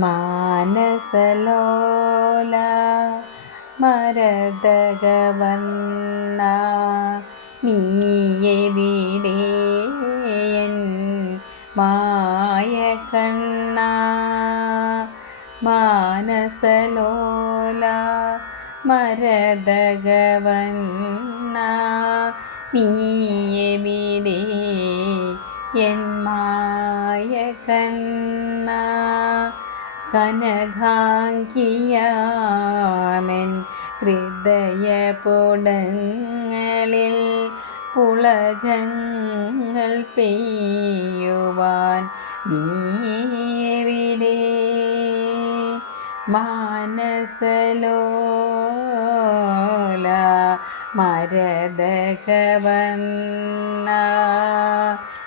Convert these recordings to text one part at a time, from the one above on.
മാനസലോല മരതകവന്ന നീയെവിടേയൻ മായ കണ്ണ മാനസലോല മരതകവന്ന നീയെവിടെ കനകാങ്കിയാമൻ ഹൃദയപുടങ്ങളിൽ പുളകങ്ങൾ പെയ്യുവാൻ നീവിടെ മാനസലോല മരതകവന്ന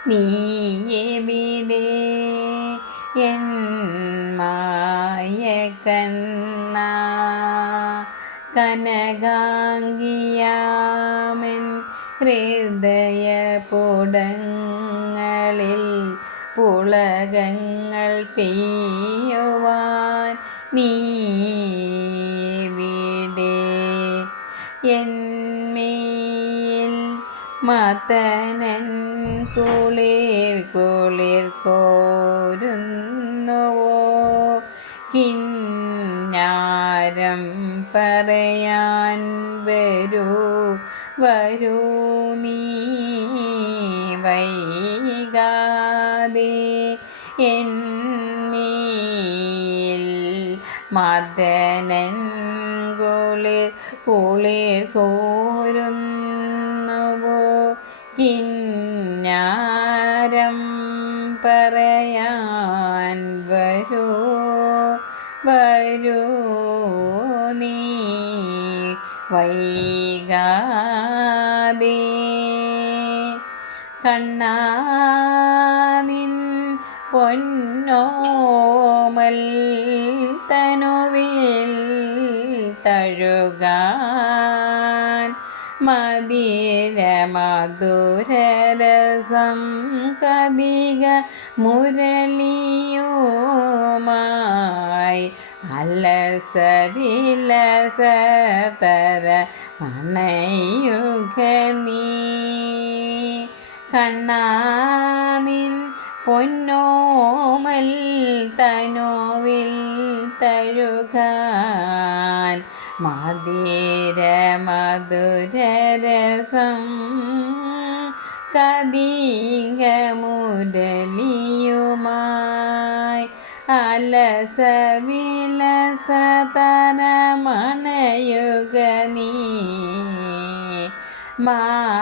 നീയെവിടെ? N മായ ഹൃദയ പുടങ്ങളിൽ പുളകങ്ങൾ പെയ്യുവാൻ നീവിടെ എന്മേൽ മതനൻ കുളിർ കുളിർ കോരുന്നുവോ? പറയാൻ വരൂ വരൂ നീ വൈകാതെ. എന്മേൽ മദനൻ കുളിർ കുളിർ കോരുന്നുവോ? കിന്നാരം പറയാൻ വരൂ വരൂ നീ വൈകാതെ കണ്ണാനിൻ പൊന്നോമൽ തനുവിൽ തഴുകാൻ മതിര മധുരരസം കതിക മുരളിയുമായി അലസവിലസതര മണയുക നീ കണ്ണാനിൻ പൊന്നോമൽ തനോവിൽ തഴുകാൻ മധുര മധുരരസം കദീക മുരളിയുമായി അലസ വിലസതര മണയുക നീ മാനസലോല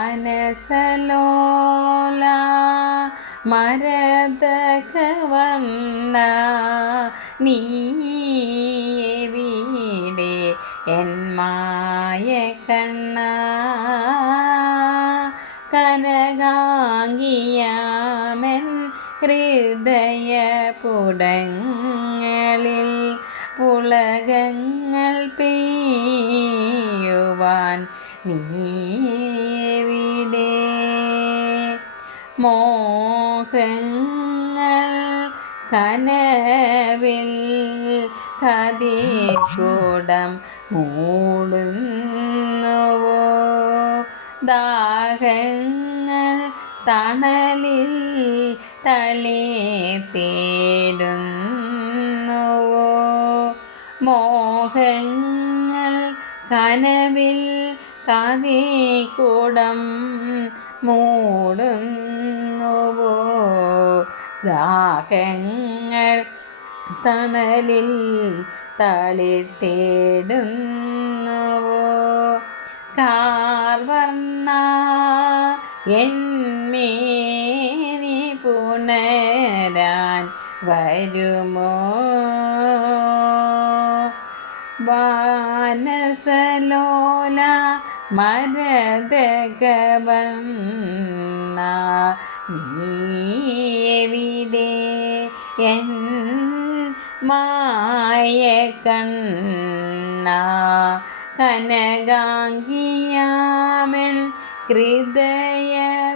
മരതകവന്ന നീവിടെ എൻ മായ കണ്ണ. കനകാങ്കിയാമൻ ഹൃദയ പുടങ്ങളിൽ പുളകങ്ങൾ പെയ്യുവാൻ നീവിടെ മോഹങ്ങൾ കനവിൽ കതികൂടം മൂടുന്നുവോ? ദാഹങ്ങൾ തണലിൽ തളി തേടുന്നുവോ മോഹങ്ങൾ കനവിൽ കതികൂടം മൂടുന്നുവോ ദാഹങ്ങൾ തണലിൽ തളിർത്തേടുന്നുവോ കാർവർണ എന്മേനി പുണരാൻ വരുമോ? വാനസലോല മരതകവന്ന നീവിടേ എൻ മായ കണ്ണ കനകാംഗിയാമൻ ഹൃദയ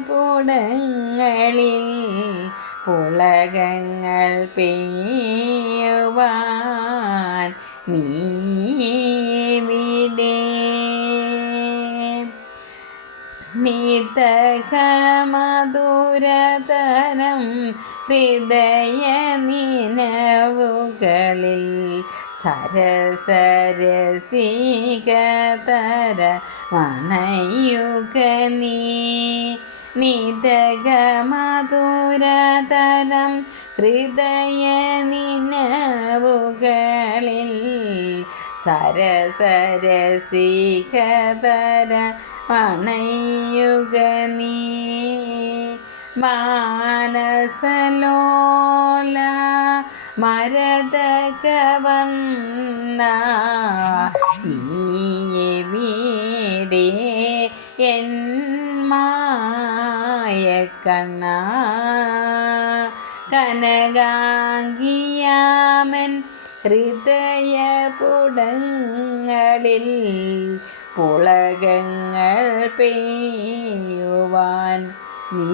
പുടങ്ങളിൽ പുളകങ്ങൾ പെയ്യുവാൻ നീവിടെ നിതകമധുരതരം ഹൃദയ നിനവുകളിൽ സരസരസികതര മണയുക നീ നിതകമധുരതരം ഹൃദയ നിനവുകളിൽ സരസരസികതര മണയുക നീ. മാനസലോല മരതകവന്ന നീവിടെ എൻ മായക്കണ്ണ കനകാങ്കിയാമൻ ഹൃദയപുടങ്ങളിൽ പുളകങ്ങൾ പെയ്യുവാൻ നീ